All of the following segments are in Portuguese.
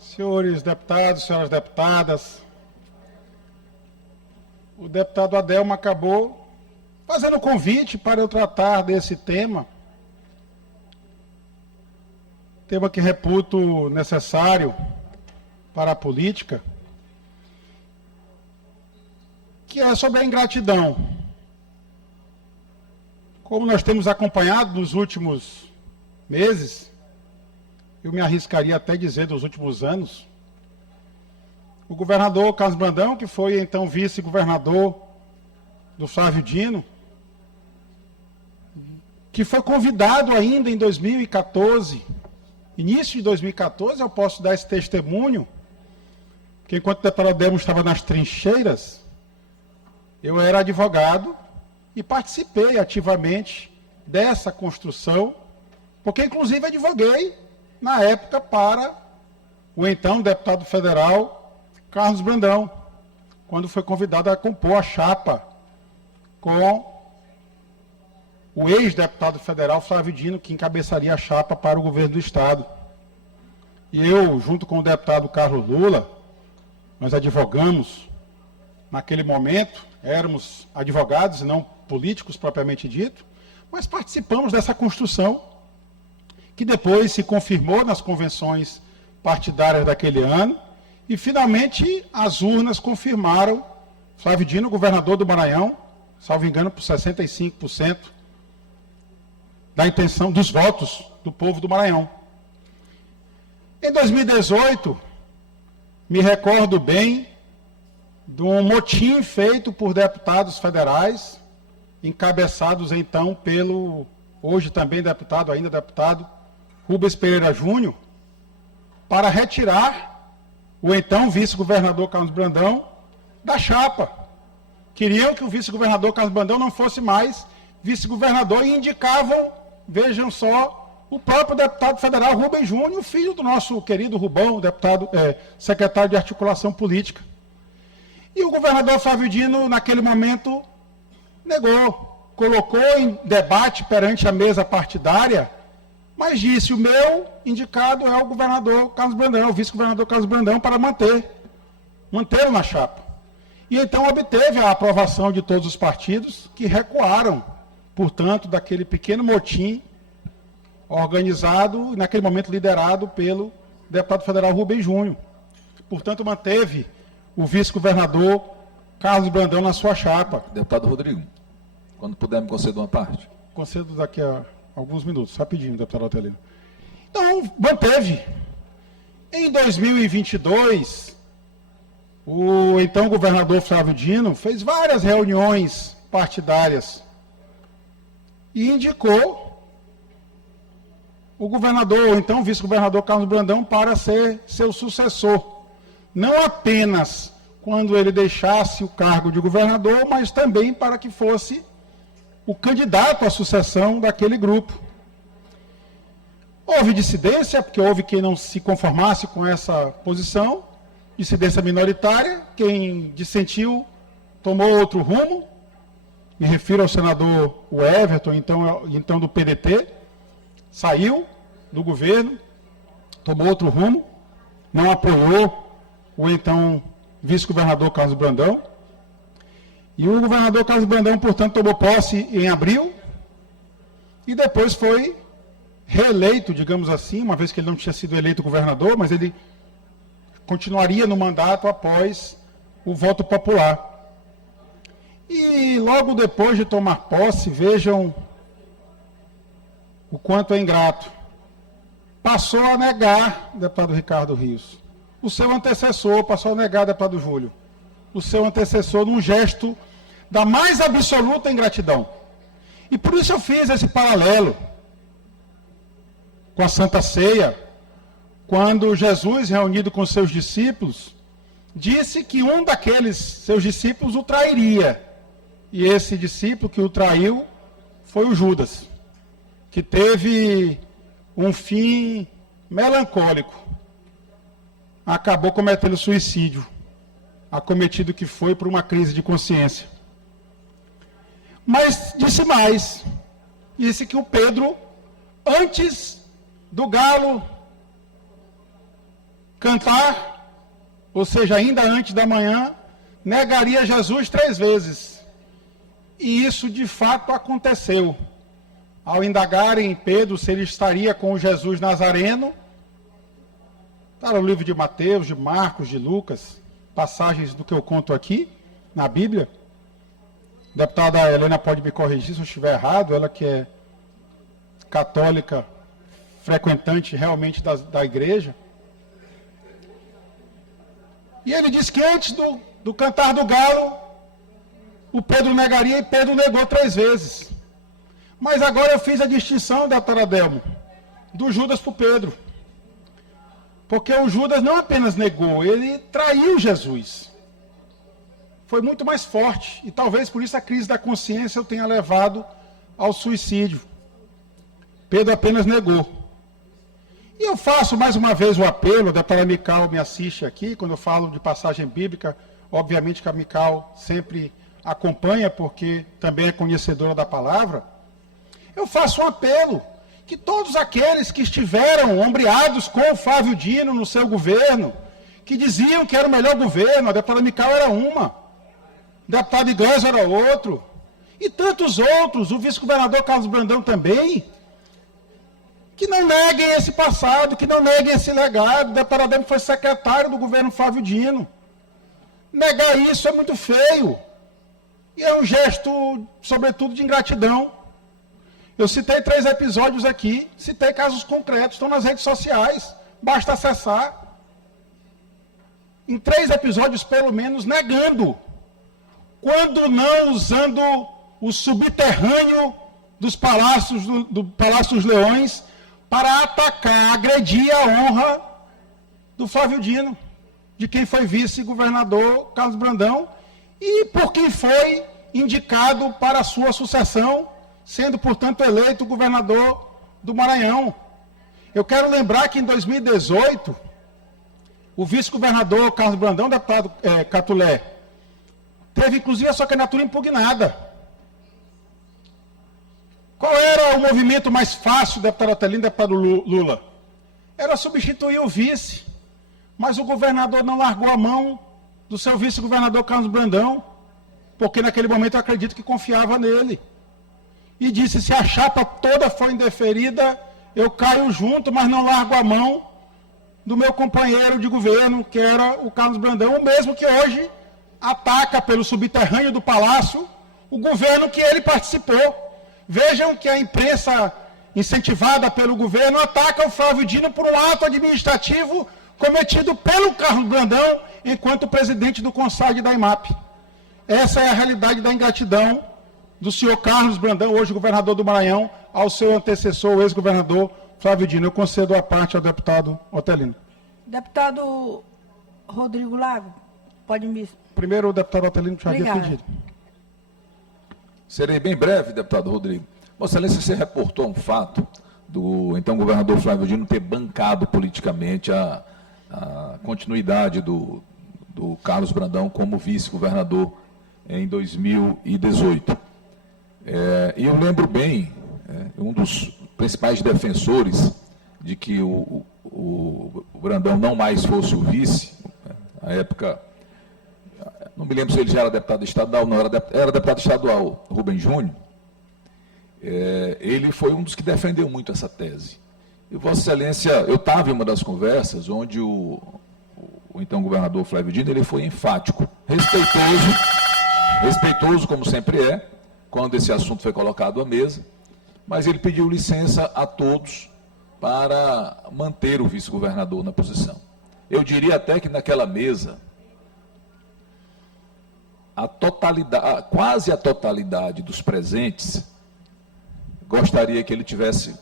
Senhores deputados, senhoras deputadas, o deputado Adelmo acabou fazendo o convite para eu tratar desse tema que reputo necessário para a política, que é sobre a ingratidão. Como nós temos acompanhado nos últimos meses, eu me arriscaria até dizer dos últimos anos, o governador Carlos Brandão, que foi então vice-governador do Flávio Dino, que foi convidado ainda em 2014, início de 2014, eu posso dar esse testemunho, que enquanto o deputado Adelmo estava nas trincheiras, eu era advogado e participei ativamente dessa construção, porque inclusive advoguei na época para o então deputado federal Carlos Brandão, quando foi convidado a compor a chapa com o ex-deputado federal Flávio Dino, que encabeçaria a chapa para o governo do Estado. E eu, junto com o deputado Carlos Lula, nós advogamos naquele momento, éramos advogados e não políticos propriamente dito, mas participamos dessa construção que depois se confirmou nas convenções partidárias daquele ano e finalmente as urnas confirmaram Flávio Dino, governador do Maranhão, salvo engano por 65% da intenção dos votos do povo do Maranhão. Em 2018, me recordo bem de um motim feito por deputados federais, encabeçados então pelo, hoje também deputado, ainda deputado, Rubens Pereira Júnior, para retirar o então vice-governador Carlos Brandão da chapa. Queriam que o vice-governador Carlos Brandão não fosse mais vice-governador e indicavam, vejam só, o próprio deputado federal Rubens Júnior, filho do nosso querido Rubão, deputado, secretário de Articulação Política. E o governador Flávio Dino, naquele momento, negou, colocou em debate perante a mesa partidária, mas disse, o meu indicado é o governador Carlos Brandão, o vice-governador Carlos Brandão, para mantê-lo na chapa. E então obteve a aprovação de todos os partidos que recuaram, portanto, daquele pequeno motim organizado, naquele momento liderado pelo deputado federal Rubens Júnior. Portanto, manteve o vice-governador Carlos Brandão na sua chapa. Deputado Rodrigo, quando puder me conceder uma parte. Concedo daqui a alguns minutos, rapidinho, deputado Otelino. Então, manteve. Em 2022, o então governador Flávio Dino fez várias reuniões partidárias e indicou o governador, ou então vice-governador Carlos Brandão, para ser seu sucessor. Não apenas quando ele deixasse o cargo de governador, mas também para que fosse o candidato à sucessão daquele grupo. Houve dissidência, porque houve quem não se conformasse com essa posição, dissidência minoritária, quem dissentiu tomou outro rumo, me refiro ao senador Everton, então do PDT, saiu do governo, tomou outro rumo, não apoiou o então vice-governador Carlos Brandão, e o governador Carlos Brandão, portanto, tomou posse em abril, e depois foi reeleito, digamos assim, uma vez que ele não tinha sido eleito governador, mas ele continuaria no mandato após o voto popular. E logo depois de tomar posse, vejam o quanto é ingrato, passou a negar, deputado Ricardo Rios, o seu antecessor, passou a negar, deputado Júlio, o seu antecessor num gesto da mais absoluta ingratidão. E por isso eu fiz esse paralelo com a Santa Ceia, quando Jesus, reunido com seus discípulos, disse que um daqueles seus discípulos o trairia. E esse discípulo que o traiu foi o Judas, que teve um fim melancólico. Acabou cometendo suicídio, acometido que foi por uma crise de consciência. Mas disse mais, disse que o Pedro, antes do galo cantar, ou seja, ainda antes da manhã, negaria Jesus 3 vezes. E isso de fato aconteceu. Ao indagarem Pedro se ele estaria com o Jesus Nazareno, está no livro de Mateus, de Marcos, de Lucas, passagens do que eu conto aqui, na Bíblia. A deputada Helena pode me corrigir se eu estiver errado, ela que é católica, frequentante realmente da igreja. E ele disse que antes do cantar do galo, o Pedro negaria, e Pedro negou 3 vezes. Mas agora eu fiz a distinção, doutora Delmo, do Judas para o Pedro. Porque o Judas não apenas negou, ele traiu Jesus. Foi muito mais forte. E talvez por isso a crise da consciência o tenha levado ao suicídio. Pedro apenas negou. E eu faço mais uma vez o apelo, a doutora Mical me assiste aqui, quando eu falo de passagem bíblica, obviamente que a Mical sempre acompanha, porque também é conhecedora da palavra. Eu faço um apelo, que todos aqueles que estiveram ombreados com o Flávio Dino no seu governo, que diziam que era o melhor governo, a deputada Mical era uma, o deputado Iglesias era outro, e tantos outros, o vice-governador Carlos Brandão também, que não neguem esse passado, que não neguem esse legado. O deputado Ademo foi secretário do governo Flávio Dino. Negar isso é muito feio, e é um gesto, sobretudo, de ingratidão. Eu citei 3 episódios aqui, citei casos concretos, estão nas redes sociais, basta acessar. Em 3 episódios, pelo menos, negando, quando não usando o subterrâneo dos palácios, do Palácio dos Leões, para atacar, agredir a honra do Flávio Dino, de quem foi vice-governador Carlos Brandão, e por quem foi indicado para a sua sucessão, sendo, portanto, eleito governador do Maranhão. Eu quero lembrar que em 2018, o vice-governador Carlos Brandão, deputado Catulé, teve inclusive a sua candidatura impugnada. Qual era o movimento mais fácil, deputado Otelino, deputado Lula? Era substituir o vice, mas o governador não largou a mão do seu vice-governador Carlos Brandão, porque naquele momento eu acredito que confiava nele. E disse, se a chapa toda for indeferida, eu caio junto, mas não largo a mão do meu companheiro de governo, que era o Carlos Brandão, o mesmo que hoje ataca pelo subterrâneo do Palácio o governo que ele participou. Vejam que a imprensa, incentivada pelo governo, ataca o Flávio Dino por um ato administrativo cometido pelo Carlos Brandão, enquanto presidente do CONSAG da IMAP. Essa é a realidade da ingratidão do senhor Carlos Brandão, hoje governador do Maranhão, ao seu antecessor, o ex-governador Flávio Dino. Eu concedo a parte ao deputado Otelino. Deputado Rodrigo Lago, pode me... Primeiro o deputado Otelino já havia pedido. Serei bem breve, deputado Rodrigo. Vossa Excelência, você reportou um fato do então governador Flávio Dino ter bancado politicamente a continuidade do Carlos Brandão como vice-governador em 2018. E eu lembro bem, um dos principais defensores de que o Brandão não mais fosse o vice, na época, não me lembro se ele já era deputado estadual, não, era deputado estadual, Rubem Júnior. Ele foi um dos que defendeu muito essa tese. E Vossa Excelência, eu estava em uma das conversas onde o então governador Flávio Dino, ele foi enfático, respeitoso como sempre é, quando esse assunto foi colocado à mesa, mas ele pediu licença a todos para manter o vice-governador na posição. Eu diria até que naquela mesa, quase a totalidade dos presentes gostaria que ele tivesse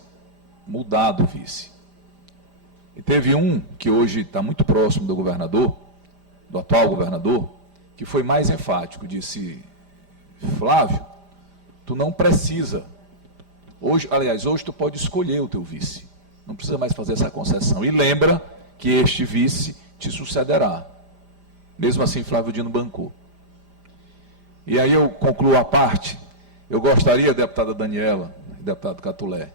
mudado o vice. E teve um que hoje está muito próximo do governador, do atual governador, que foi mais enfático, disse, Flávio, tu não precisa, hoje tu pode escolher o teu vice, não precisa mais fazer essa concessão, e lembra que este vice te sucederá. Mesmo assim, Flávio Dino bancou. E aí eu concluo a parte, eu gostaria, deputada Daniela, deputado Catulé,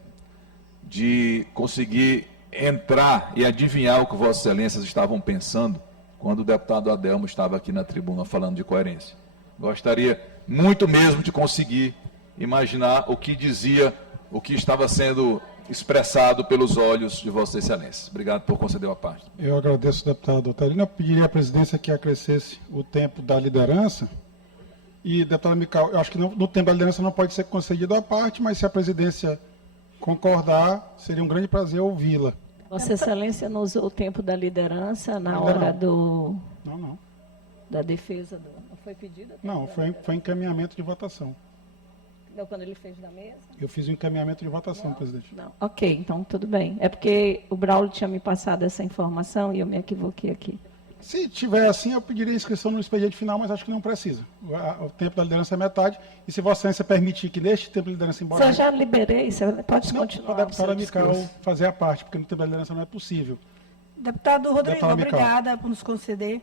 de conseguir entrar e adivinhar o que Vossas Excelências estavam pensando quando o deputado Adelmo estava aqui na tribuna falando de coerência. Gostaria muito mesmo de conseguir imaginar o que dizia, o que estava sendo expressado pelos olhos de Vossas Excelências. Obrigado por conceder a parte. Eu agradeço, deputado Otelino. Eu pediria à presidência que acrescesse o tempo da liderança. E, deputado Mical, eu acho que no tempo da liderança não pode ser concedido à parte, mas se a presidência concordar, seria um grande prazer ouvi-la. Vossa Excelência não usou o tempo da liderança na hora da defesa do... Não foi pedido? Não, foi encaminhamento de votação. Não, quando ele fez da mesa? Eu fiz o encaminhamento de votação, presidente. Não. Ok, então tudo bem. É porque o Braulio tinha me passado essa informação e eu me equivoquei aqui. Se tiver assim, eu pediria inscrição no expediente final, mas acho que não precisa. O tempo da liderança é metade, e se Vossa Excelência permitir que neste tempo de liderança embora... Eu já liberei, você pode continuar. O deputado Mical fazer a parte, porque no tempo da liderança não é possível. Deputado Rodrigo, Deputado Mical. obrigada por nos conceder.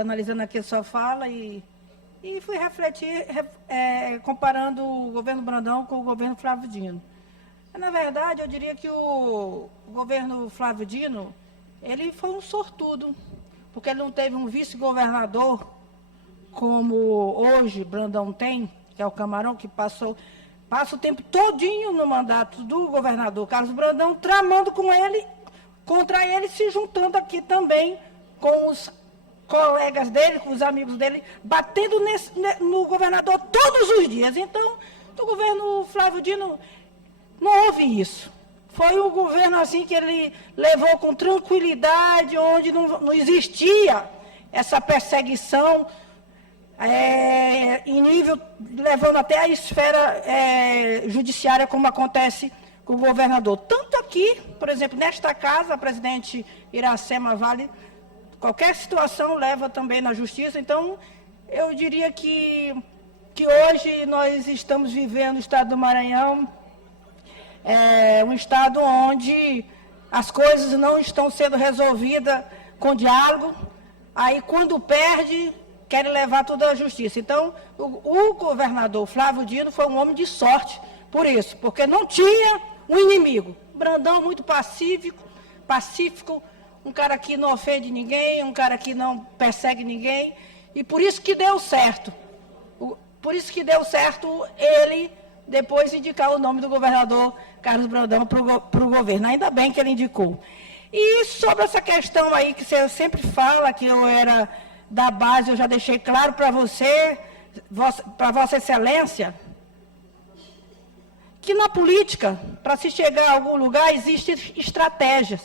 Analisando aqui a sua fala e fui refletir, comparando o governo Brandão com o governo Flávio Dino. Na verdade, eu diria que o governo Flávio Dino, ele foi um sortudo, porque ele não teve um vice-governador como hoje Brandão tem, que é o Camarão, que passa o tempo todinho no mandato do governador Carlos Brandão, tramando contra ele, se juntando aqui também com os colegas dele, com os amigos dele, batendo no governador todos os dias. Então, do governo Flávio Dino, não houve isso. Foi um governo assim que ele levou com tranquilidade, onde não existia essa perseguição em nível, levando até a esfera judiciária, como acontece com o governador. Tanto aqui, por exemplo, nesta casa, a presidente Iracema Vale, qualquer situação leva também na justiça. Então, eu diria que hoje nós estamos vivendo no estado do Maranhão, um estado onde as coisas não estão sendo resolvidas com diálogo. Aí, quando perde, querem levar tudo à justiça. Então, o governador Flávio Dino foi um homem de sorte por isso, porque não tinha um inimigo. Brandão muito pacífico, um cara que não ofende ninguém, um cara que não persegue ninguém, e por isso que deu certo. Por isso que deu certo ele depois indicar o nome do governador Carlos Brandão para o governo. Ainda bem que ele indicou. E sobre essa questão aí que você sempre fala, que eu era da base, eu já deixei claro para você, para Vossa Excelência, que na política, para se chegar a algum lugar, existem estratégias.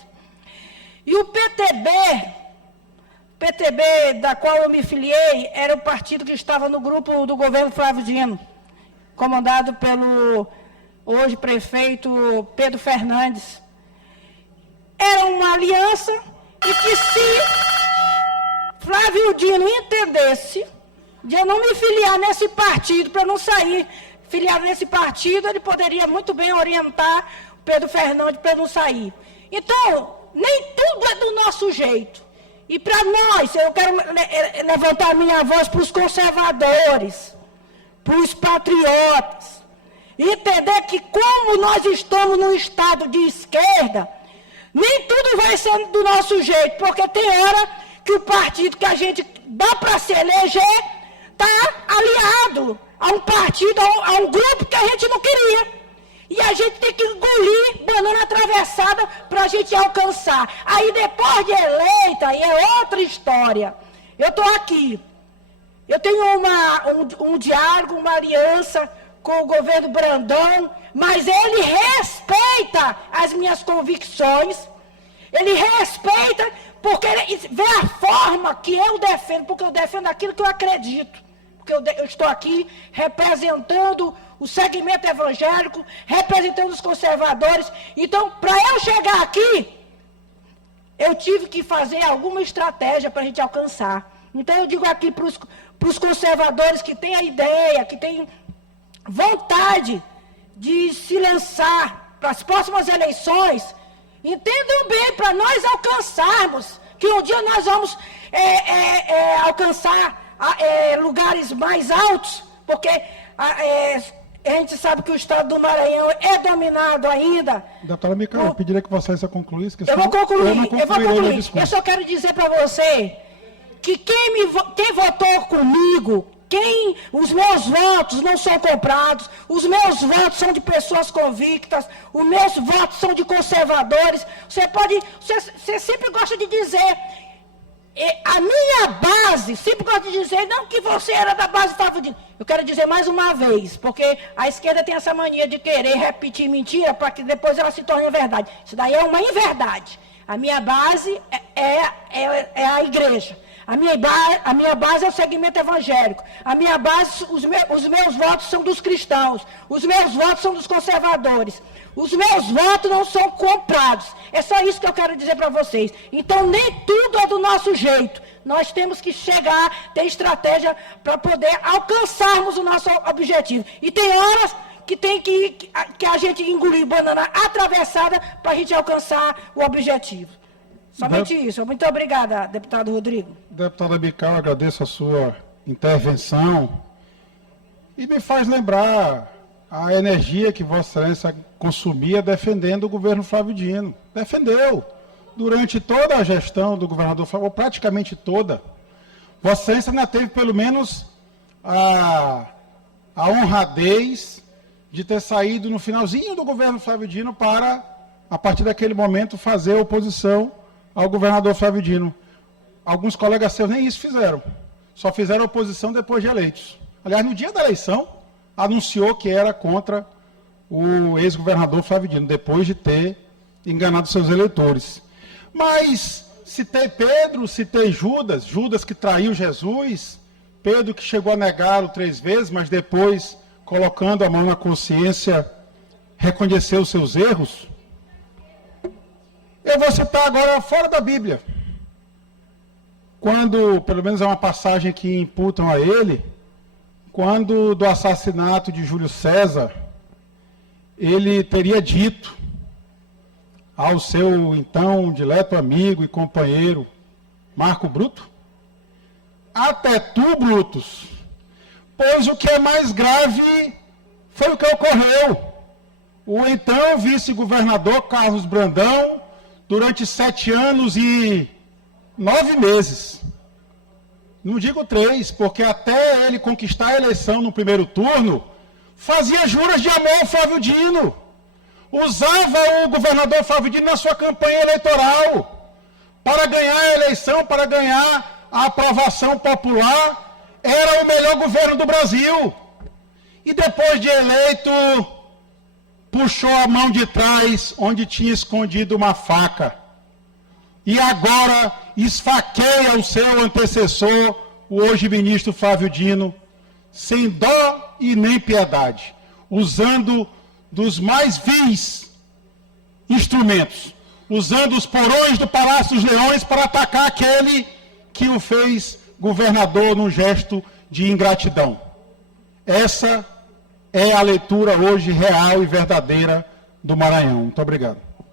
E o PTB, da qual eu me filiei, era o partido que estava no grupo do governo Flávio Dino, comandado pelo hoje prefeito Pedro Fernandes. Era uma aliança e que se Flávio Dino entendesse de eu não me filiar nesse partido, para não sair filiado nesse partido, ele poderia muito bem orientar o Pedro Fernandes para não sair. Então, nem tudo é do nosso jeito. E para nós, eu quero levantar minha voz para os conservadores, para os patriotas, entender que como nós estamos num estado de esquerda, nem tudo vai ser do nosso jeito, porque tem hora que o partido que a gente dá para se eleger está aliado a um partido, a um grupo que a gente não queria. E a gente tem que engolir banana atravessada para a gente alcançar. Aí depois de eleita, aí é outra história. Eu estou aqui. Eu tenho um diálogo, uma aliança com o governo Brandão, mas ele respeita as minhas convicções. Ele respeita porque ele vê a forma que eu defendo, porque eu defendo aquilo que eu acredito. Porque eu estou aqui representando o segmento evangélico, representando os conservadores. Então, para eu chegar aqui, eu tive que fazer alguma estratégia para a gente alcançar. Então, eu digo aqui para os conservadores que têm a ideia, que têm vontade de se lançar para as próximas eleições, entendam bem, para nós alcançarmos, que um dia nós vamos alcançar lugares mais altos, porque A gente sabe que o estado do Maranhão é dominado ainda. Doutora Micaela, eu pediria que você concluísse. Eu vou concluir. Eu vou concluir. Eu só quero dizer para você que quem votou comigo, os meus votos não são comprados, os meus votos são de pessoas convictas, os meus votos são de conservadores. Você sempre gosta de dizer, a minha base, sempre gosta de dizer, não que você era da base Flávio Dino. Eu quero dizer mais uma vez, porque a esquerda tem essa mania de querer repetir mentira para que depois ela se torne verdade. Isso daí é uma inverdade. A minha base é a igreja. A minha base é o segmento evangélico. A minha base, os meus votos são dos cristãos. Os meus votos são dos conservadores. Os meus votos não são comprados. É só isso que eu quero dizer para vocês. Então, nem tudo é do nosso jeito. Nós temos que chegar, ter estratégia para poder alcançarmos o nosso objetivo. E tem horas que tem que a gente engolir banana atravessada para a gente alcançar o objetivo. Somente isso. Muito obrigada, deputado Rodrigo. Deputada Micaela, agradeço a sua intervenção e me faz lembrar a energia que Vossa Excelência consumia defendendo o governo Flávio Dino. Defendeu durante toda a gestão do governador Flávio, ou praticamente toda. Vossa Excelência ainda teve pelo menos a honradez de ter saído no finalzinho do governo Flávio Dino para, a partir daquele momento, fazer oposição ao governador Flávio Dino. Alguns colegas seus nem isso fizeram. Só fizeram oposição depois de eleitos. Aliás, no dia da eleição, anunciou que era contra o ex-governador Flávio Dino, depois de ter enganado seus eleitores. Mas citei Pedro, citei Judas, Judas que traiu Jesus, Pedro que chegou a negá-lo 3 vezes, mas depois, colocando a mão na consciência, reconheceu os seus erros. Eu vou citar agora fora da Bíblia. Quando, pelo menos é uma passagem que imputam a ele, quando do assassinato de Júlio César, ele teria dito ao seu então dileto amigo e companheiro Marco Bruto: até tu, Brutus, pois o que é mais grave foi o que ocorreu. O então vice-governador Carlos Brandão, durante 7 anos e 9 meses, não digo 3, porque até ele conquistar a eleição no primeiro turno, fazia juras de amor ao Flávio Dino, usava o governador Flávio Dino na sua campanha eleitoral, para ganhar a eleição, para ganhar a aprovação popular, era o melhor governo do Brasil. E depois de eleito, puxou a mão de trás, onde tinha escondido uma faca. E agora esfaqueia o seu antecessor, o hoje ministro Flávio Dino, sem dó e nem piedade, usando dos mais vis instrumentos, usando os porões do Palácio dos Leões para atacar aquele que o fez governador num gesto de ingratidão. Essa é a leitura hoje real e verdadeira do Maranhão. Muito obrigado.